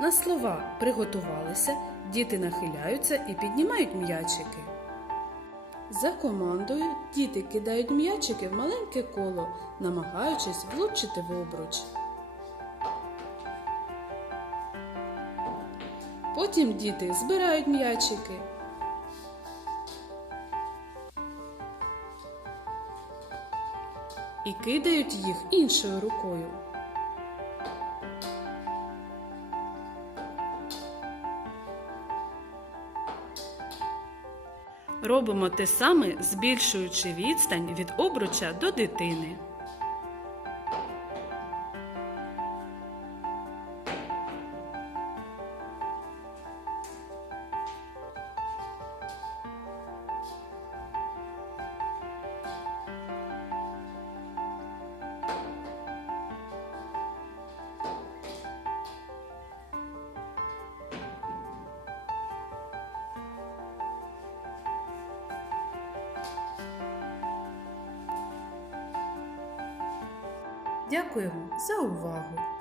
На слова приготувалися, діти нахиляються і піднімають м'ячики. За командою діти кидають м'ячики в маленьке коло, намагаючись влучити в обруч. Потім діти збирають м'ячики. І кидають їх іншою рукою. Робимо те саме, збільшуючи відстань від обруча до дитини. Дякуємо за увагу!